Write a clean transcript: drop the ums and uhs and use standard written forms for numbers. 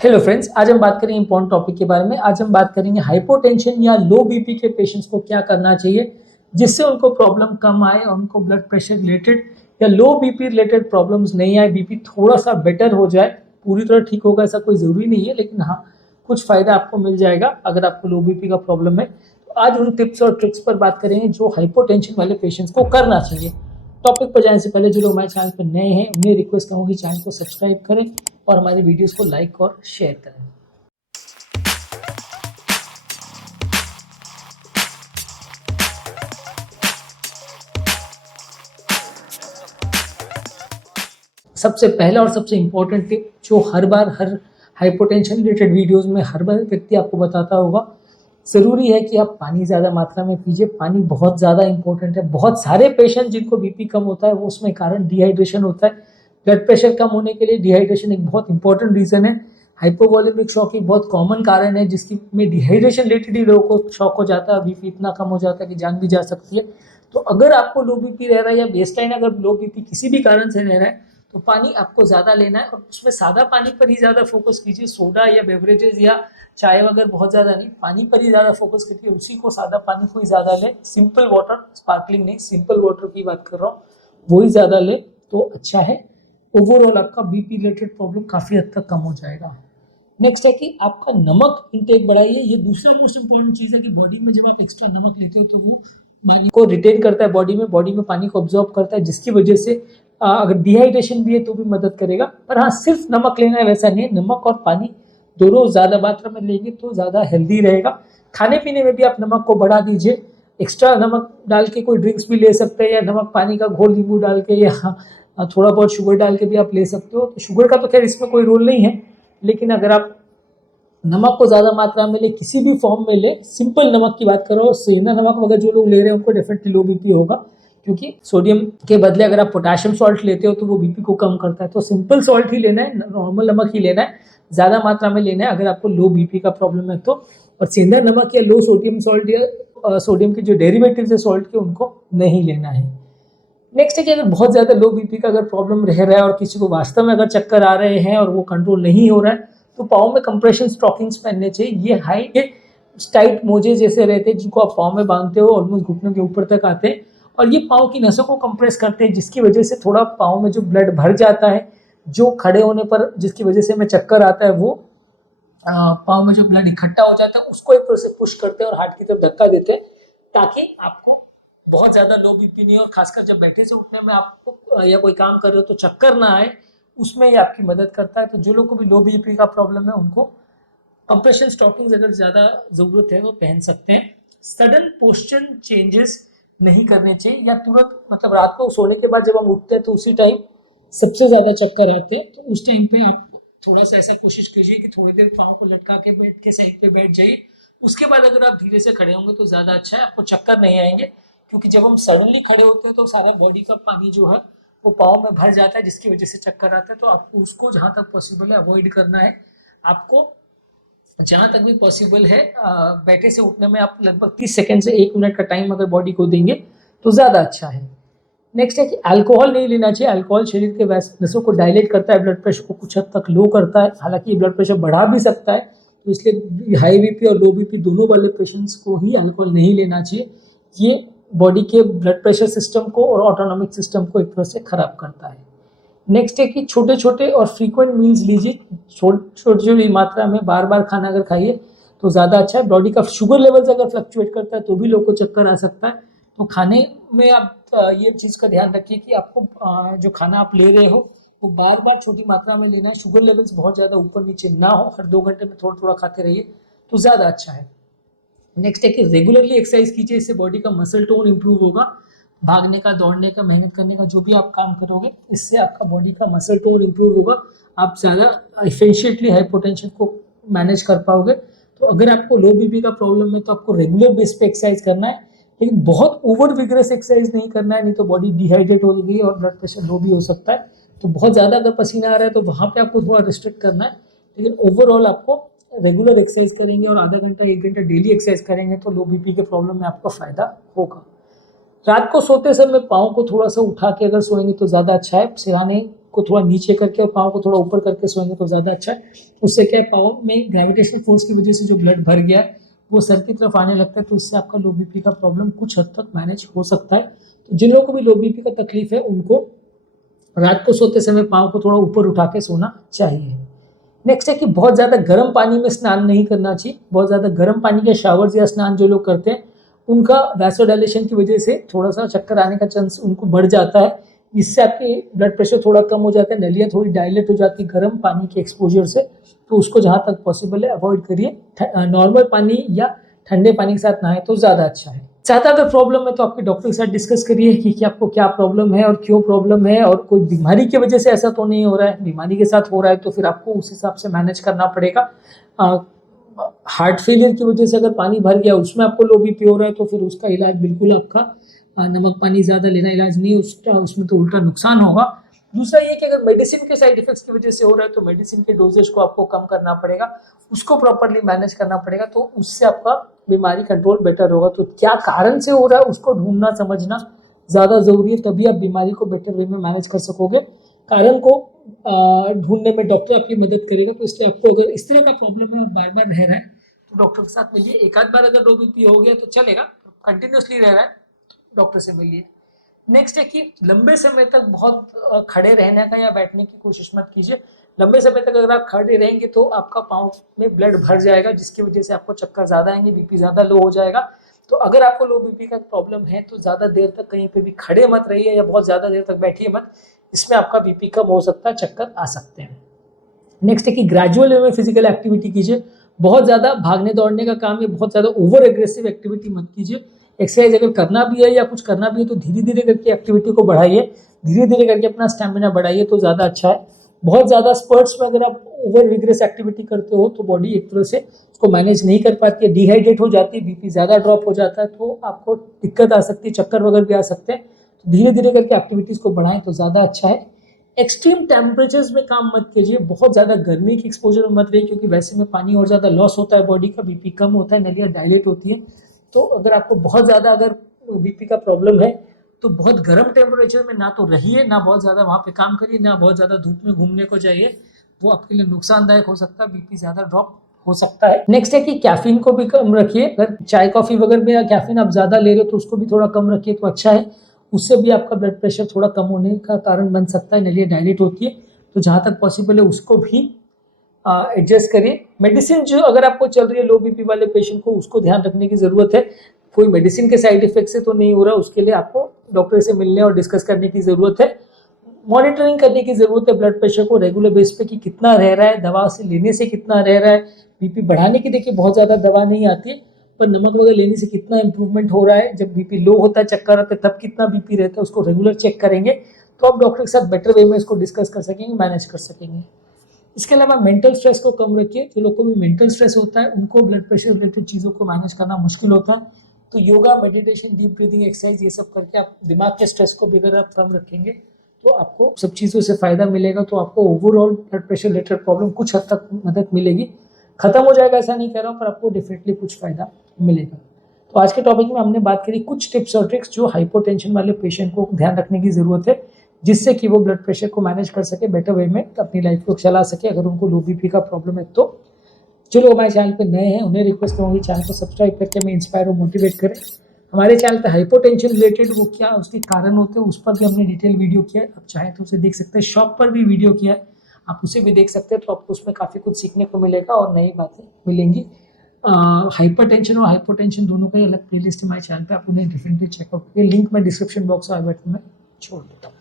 Hello friends, आज हम बात करेंगे इंपॉर्टेंट टॉपिक के बारे में। आज हम बात करेंगे हाइपोटेंशन या लो बीपी के पेशेंट्स को क्या करना चाहिए जिससे उनको प्रॉब्लम कम आए और उनको ब्लड प्रेशर रिलेटेड या लो बीपी रिलेटेड प्रॉब्लम्स नहीं आए, बीपी थोड़ा सा बेटर हो जाए। पूरी तरह ठीक होगा ऐसा कोई ज़रूरी नहीं है, लेकिन हाँ कुछ फ़ायदा आपको मिल जाएगा अगर आपको लो बीपी का प्रॉब्लम है। तो आज उन टिप्स और ट्रिक्स पर बात करेंगे जो हाइपोटेंशन वाले पेशेंट्स को करना चाहिए। टॉपिक पर जाने से पहले जो लोग हमारे चैनल पर नए हैं उन्हें रिक्वेस्ट करूँगी चैनल को सब्सक्राइब करें और हमारी वीडियोस को लाइक और शेयर करें। सबसे पहला और सबसे इम्पोर्टेंट टिप जो हर हाइपोटेंशन रिलेटेड वीडियोस में हर बार व्यक्ति आपको बताता होगा, ज़रूरी है कि आप पानी ज़्यादा मात्रा में पीजिए। पानी बहुत ज़्यादा इंपॉर्टेंट है। बहुत सारे पेशेंट जिनको बीपी कम होता है वो उसमें कारण डिहाइड्रेशन होता है। ब्लड प्रेशर कम होने के लिए डिहाइड्रेशन एक बहुत इंपॉर्टेंट रीज़न है। हाइपोवॉलेमिक शॉक एक बहुत कॉमन कारण है जिसकी में डिहाइड्रेशन रिलेटेड ही लोगों को शॉक हो जाता है, बीपी इतना कम हो जाता है कि जान भी जा सकती है। तो अगर आपको लो बीपी रह रहा है या बेसलाइन अगर लो बीपी किसी भी कारण से रह रहा है तो पानी आपको ज़्यादा लेना है और उसमें सादा पानी पर ही ज़्यादा फोकस कीजिए। सोडा या बेवरेजेस या चाय वगैरह बहुत ज़्यादा नहीं, पानी पर ही ज़्यादा फोकस कीजिए। उसी को सादा पानी को ही ज़्यादा ले, सिंपल वाटर, स्पार्कलिंग नहीं, सिंपल वाटर की बात कर रहा हूँ, वो ही ज़्यादा ले तो अच्छा है। ओवरऑल आपका बीपी रिलेटेड प्रॉब्लम काफ़ी हद तक कम हो जाएगा। नेक्स्ट है कि आपका नमक इंटेक बढ़ाइए। ये दूसरा मोस्ट इंपॉर्टेंट चीज़ है कि बॉडी में जब आप एक्स्ट्रा नमक लेते हो तो वो पानी को रिटेन करता है, बॉडी में पानी को ऑब्जॉर्व करता है, जिसकी वजह से अगर डिहाइड्रेशन भी है तो भी मदद करेगा। पर हाँ, सिर्फ नमक लेना है वैसा नहीं है, नमक और पानी दोनों ज़्यादा मात्रा में लेंगे तो ज़्यादा हेल्दी रहेगा। खाने पीने में भी आप नमक को बढ़ा दीजिए। एक्स्ट्रा नमक डाल के कोई ड्रिंक्स भी ले सकते हैं या नमक पानी का घोल नींबू डाल के या थोड़ा बहुत शुगर डाल के भी आप ले सकते हो। तो शुगर का तो खैर इसमें कोई रोल नहीं है, लेकिन अगर आप नमक को ज़्यादा मात्रा में ले, किसी भी फॉर्म में ले, सिंपल नमक की बात करो, सेंधा नमक वगैरह जो लोग ले रहे हैं उनको डेफिनेटली लो बीपी होगा, क्योंकि सोडियम के बदले अगर आप पोटेशियम सॉल्ट लेते हो तो वो बीपी को कम करता है। तो सिंपल सॉल्ट ही लेना है, नॉर्मल नमक ही लेना है, ज़्यादा मात्रा में लेना है अगर आपको लो बीपी का प्रॉब्लम है तो। और सेंधा नमक या लो सोडियम सॉल्ट या सोडियम के जो डेरिवेटिव्स है सॉल्ट के, उनको नहीं लेना है। नेक्स्ट है कि अगर बहुत ज़्यादा लो बीपी का अगर प्रॉब्लम रह रहा है और किसी को वास्तव में अगर चक्कर आ रहे हैं और वो कंट्रोल नहीं हो रहा है तो पाँव में कंप्रेशन स्टॉकिंग्स पहनने चाहिए। ये हाई टाइट मोजे जैसे रहते हैं जिनको आप पाँव में बांधते हो, ऑलमोस्ट घुटनों के ऊपर तक आते हैं और ये पाँव की नसों को कंप्रेस करते हैं, जिसकी वजह से थोड़ा पाँव में जो ब्लड भर जाता है, जो खड़े होने पर जिसकी वजह से हमें चक्कर आता है, वो पाँव में जो ब्लड इकट्ठा हो जाता है उसको एक तरह से पुश करते हैं और हार्ट की तरफ धक्का देते हैं, ताकि आपको बहुत ज़्यादा लो बीपी नहीं हो। और खासकर जब बैठे से उठने में आपको या कोई काम कर रहे हो तो चक्कर ना आए, उसमें ये आपकी मदद करता है। तो जो लोग को भी लो बीपी का प्रॉब्लम है उनको कंप्रेशन स्टॉकिंग्स अगर ज़्यादा ज़रूरत है तो पहन सकते हैं। सडन पोस्चर चेंजेस नहीं करने चाहिए या तुरंत, मतलब रात को सोने के बाद जब हम उठते हैं तो उसी टाइम सबसे ज़्यादा चक्कर आते हैं, तो उस टाइम पे आप थोड़ा सा ऐसा कोशिश कीजिए कि थोड़ी देर पाँव को लटका के बेड के साइड पे बैठ जाइए। उसके बाद अगर आप धीरे से खड़े होंगे तो ज़्यादा अच्छा है, आपको चक्कर नहीं आएंगे, क्योंकि जब हम सडनली खड़े होते हैं तो सारा बॉडी का पानी जो है वो पाँव में भर जाता है, जिसकी वजह से चक्कर आता है। तो आपको उसको जहाँ तक पॉसिबल है अवॉइड करना है। आपको जहाँ तक भी पॉसिबल है बैठे से उठने में आप लगभग 30 सेकंड से 1 मिनट का टाइम अगर बॉडी को देंगे तो ज़्यादा अच्छा है। नेक्स्ट है कि अल्कोहल नहीं लेना चाहिए। अल्कोहल शरीर के नसों को डायलेट करता है, ब्लड प्रेशर को कुछ हद तक लो करता है, हालांकि ये ब्लड प्रेशर बढ़ा भी सकता है, तो इसलिए हाई बीपी और लो बीपी दोनों वाले पेशेंट्स को ही अल्कोहल नहीं लेना चाहिए। ये बॉडी के ब्लड प्रेशर सिस्टम को और ऑटोनॉमिक सिस्टम को एक तरह से खराब करता है। नेक्स्ट है कि छोटे छोटे और फ्रीक्वेंट मील्स लीजिए, छोटी मात्रा में बार बार खाना अगर खाइए तो ज़्यादा अच्छा है। बॉडी का शुगर लेवल्स अगर फ्लक्चुएट करता है तो भी लोग को चक्कर आ सकता है। तो खाने में आप ये चीज़ का ध्यान रखिए कि आपको जो खाना आप ले रहे हो वो बार बार छोटी मात्रा में लेना है, शुगर लेवल्स बहुत ज़्यादा ऊपर नीचे ना हो, हर 2 घंटे में थोड़ा थोड़ा खाते रहिए तो ज़्यादा अच्छा है। नेक्स्ट है कि रेगुलरली एक्सरसाइज कीजिए, इससे बॉडी का मसल टोन इंप्रूव होगा। भागने का, दौड़ने का, मेहनत करने का, जो भी आप काम करोगे इससे आपका बॉडी का मसल टोन इंप्रूव होगा, आप ज़्यादा इफिशिएंटली हाइपोटेंशन को मैनेज कर पाओगे। तो अगर आपको लो बीपी का प्रॉब्लम है तो आपको रेगुलर बेस पे एक्सरसाइज करना है, लेकिन बहुत ओवर विग्रेस एक्सरसाइज नहीं करना है, नहीं तो बॉडी डिहाइड्रेट हो गई और ब्लड प्रेशर लो भी हो सकता है। तो बहुत ज़्यादा अगर पसीना आ रहा है तो वहाँ पे आपको थोड़ा रिस्ट्रिक्ट करना है, लेकिन ओवरऑल आपको रेगुलर एक्सरसाइज करेंगे और आधा घंटा 1 घंटा डेली एक्सरसाइज करेंगे तो लो बीपी के प्रॉब्लम में आपको फ़ायदा होगा। रात को सोते समय पाँव को थोड़ा सा उठा के अगर सोएंगे तो ज़्यादा अच्छा है। सिरहाने को थोड़ा नीचे करके और पाँव को थोड़ा ऊपर करके सोएंगे तो ज़्यादा अच्छा है। उससे क्या है, पाँव में ग्रेविटेशनल फोर्स की वजह से जो ब्लड भर गया है वो सर की तरफ आने लगता है, तो इससे आपका लो बीपी का प्रॉब्लम कुछ हद तक मैनेज हो सकता है। तो जिन लोगों को भी लो बीपी का तकलीफ है उनको रात को सोते समय पाँव को थोड़ा ऊपर उठा के सोना चाहिए। नेक्स्ट है कि बहुत ज़्यादा गर्म पानी में स्नान नहीं करना चाहिए। बहुत ज़्यादा गर्म पानी के शावर्स या स्नान जो लोग करते हैं उनका वैसोडाइलेशन की वजह से थोड़ा सा चक्कर आने का चांस उनको बढ़ जाता है। इससे आपके ब्लड प्रेशर थोड़ा कम हो जाता है, नलियाँ थोड़ी डायलेट हो जाती है गर्म पानी के एक्सपोजर से, तो उसको जहाँ तक पॉसिबल है अवॉइड करिए। नॉर्मल पानी या ठंडे पानी के साथ नहाए तो ज़्यादा अच्छा है। ज़्यादा अगर प्रॉब्लम है तो आपके डॉक्टर के साथ डिस्कस करिए कि आपको क्या प्रॉब्लम है और क्यों प्रॉब्लम है, और कोई बीमारी की वजह से ऐसा तो नहीं हो रहा है। बीमारी के साथ हो रहा है तो फिर आपको उस हिसाब से मैनेज करना पड़ेगा। हार्ट फेलियर की वजह से अगर पानी भर गया उसमें आपको लो बीपी हो रहा है तो फिर उसका इलाज बिल्कुल आपका नमक पानी ज़्यादा लेना इलाज नहीं, उसमें तो उल्टा नुकसान होगा। दूसरा ये कि अगर मेडिसिन के साइड इफेक्ट्स की वजह से हो रहा है तो मेडिसिन के डोजेज को आपको कम करना पड़ेगा, उसको प्रॉपरली मैनेज करना पड़ेगा, तो उससे आपका बीमारी कंट्रोल बेटर होगा। तो क्या कारण से हो रहा है उसको ढूंढना समझना ज़्यादा ज़रूरी है, तभी आप बीमारी को बेटर वे में मैनेज कर सकोगे। कारण को ढूंढने में डॉक्टर आपकी मदद करेगा। तो इसलिए आपको अगर इस तरह का प्रॉब्लम है और बार बार रह रहा है तो डॉक्टर के साथ मिलिए। एक आध बार अगर लो बीपी हो गया तो चलेगा, कंटिन्यूसली रह रहा है डॉक्टर से मिलिए। नेक्स्ट है कि लंबे समय तक बहुत खड़े रहने का या बैठने की कोशिश मत कीजिए। लंबे समय तक अगर आप खड़े रहेंगे तो आपका पाँव में ब्लड भर जाएगा, जिसकी वजह से आपको चक्कर ज़्यादा आएंगे, बीपी ज़्यादा लो हो जाएगा। तो अगर आपको लो बीपी का प्रॉब्लम है तो ज़्यादा देर तक कहीं पे भी खड़े मत रहिए या बहुत ज़्यादा देर तक बैठिए मत, इसमें आपका बीपी कम हो सकता है, चक्कर आ सकते हैं। नेक्स्ट है कि ग्रेजुअल वे में फिजिकल एक्टिविटी कीजिए। बहुत ज़्यादा भागने दौड़ने का काम है, बहुत ज़्यादा ओवर एग्रेसिव एक्टिविटी मत कीजिए। एक्सरसाइज अगर करना भी है या कुछ करना भी है तो धीरे धीरे करके एक्टिविटी को बढ़ाइए, धीरे धीरे करके अपना स्टैमिना बढ़ाइए तो ज़्यादा अच्छा है। बहुत ज़्यादा स्पर्ट्स में अगर आप ओवर विग्रेस एक्टिविटी करते हो तो बॉडी एक तरह से उसको मैनेज नहीं कर पाती है, डिहाइड्रेट हो जाती है, बीपी ज़्यादा ड्रॉप हो जाता है, तो आपको दिक्कत आ सकती है, चक्कर वगैरह भी आ सकते हैं। तो धीरे धीरे करके एक्टिविटीज़ को बढ़ाएं तो ज़्यादा अच्छा है। एक्सट्रीम टेम्परेचर्स में काम मत कीजिए, बहुत ज़्यादा गर्मी के एक्सपोजर में मत रहिए, क्योंकि वैसे में पानी और ज़्यादा लॉस होता है बॉडी का, बीपी कम होता है, नलियाँ डायलेट होती है। तो अगर आपको बहुत ज़्यादा अगर बीपी का प्रॉब्लम है तो बहुत गर्म टेम्परेचर में ना तो रहिए, ना बहुत ज़्यादा वहाँ पे काम करिए, ना बहुत ज़्यादा धूप में घूमने को जाइए, वो आपके लिए नुकसानदायक हो सकता है, बीपी ज़्यादा ड्रॉप हो सकता है। नेक्स्ट है कि कैफीन को भी कम रखिए। अगर चाय कॉफ़ी वगैरह में कैफीन आप ज़्यादा ले रहे हो तो उसको भी थोड़ा कम रखिए तो अच्छा है, उससे भी आपका ब्लड प्रेशर थोड़ा कम होने का कारण बन सकता है, नलियाँ डायलेट होती है, तो जहाँ तक पॉसिबल है उसको भी एडजस्ट करिए। मेडिसिन जो अगर आपको चल रही है लो बीपी वाले पेशेंट को, उसको ध्यान रखने की ज़रूरत है, कोई मेडिसिन के साइड इफेक्ट से तो नहीं हो रहा, उसके लिए आपको डॉक्टर से मिलने और डिस्कस करने की ज़रूरत है। मॉनिटरिंग करने की ज़रूरत है ब्लड प्रेशर को रेगुलर बेस पे कि कितना रह रहा है, दवा से लेने से कितना रह रहा है। बीपी बढ़ाने की देखिए बहुत ज़्यादा दवा नहीं आती, पर नमक वगैरह लेने से कितना इंप्रूवमेंट हो रहा है। जब बीपी लो होता है, चक्कर आता है, तब कितना बीपी रहता है उसको रेगुलर चेक करेंगे तो आप डॉक्टर के साथ बेटर वे में इसको डिस्कस कर सकेंगे, मैनेज कर सकेंगे। इसके अलावा मेंटल स्ट्रेस को कम रखिए। जो लोग को भी मेंटल स्ट्रेस होता है उनको ब्लड प्रेशर रिलेटेड चीज़ों को मैनेज करना मुश्किल होता है, तो yoga, meditation, deep breathing exercise ये सब करके आप दिमाग के स्ट्रेस को भी अगर आप कम रखेंगे तो आपको सब चीज़ों से फ़ायदा मिलेगा, तो आपको overall blood pressure related problem कुछ हद तक मदद मिलेगी। ख़त्म हो जाएगा ऐसा नहीं कह रहा हूँ, पर आपको डेफिनेटली कुछ फ़ायदा मिलेगा। तो आज के टॉपिक में हमने बात करी कुछ टिप्स और ट्रिक्स जो हाइपोटेंशन वाले पेशेंट को ध्यान रखने की ज़रूरत है, जिससे कि वो ब्लड प्रेशर को मैनेज कर सके, बेटर वे में अपनी लाइफ को चला सके अगर उनको लो बीपी का प्रॉब्लम है तो। चलो हमारे चैनल पे नए हैं उन्हें रिक्वेस्ट करूँगी चैनल को सब्सक्राइब करके हमें इंस्पायर और मोटिवेट करें। हमारे चैनल पे हाइपोटेंशन रिलेटेड वो क्या उसके कारण होते हैं उस पर भी हमने डिटेल वीडियो किया है, आप चाहें तो उसे देख सकते हैं। शॉक पर भी वीडियो किया है, आप उसे भी देख सकते हैं, तो आपको उसमें काफ़ी कुछ सीखने को मिलेगा और नई बातें मिलेंगी। हाइपरटेंशन और हाइपोटेंशन दोनों का ही अलग प्लेलिस्ट है हमारे चैनल पे, आप उन्हें डेफिनेटली चेकआउट करिए। लिंक मैं डिस्क्रिप्शन बॉक्स और आई बटन में छोड़ देता हूँ।